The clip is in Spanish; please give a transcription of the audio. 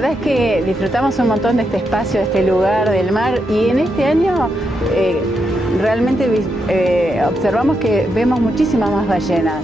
verdad es que disfrutamos un montón de este espacio, de este lugar, del mar, y en este año realmente observamos que vemos muchísimas más ballenas.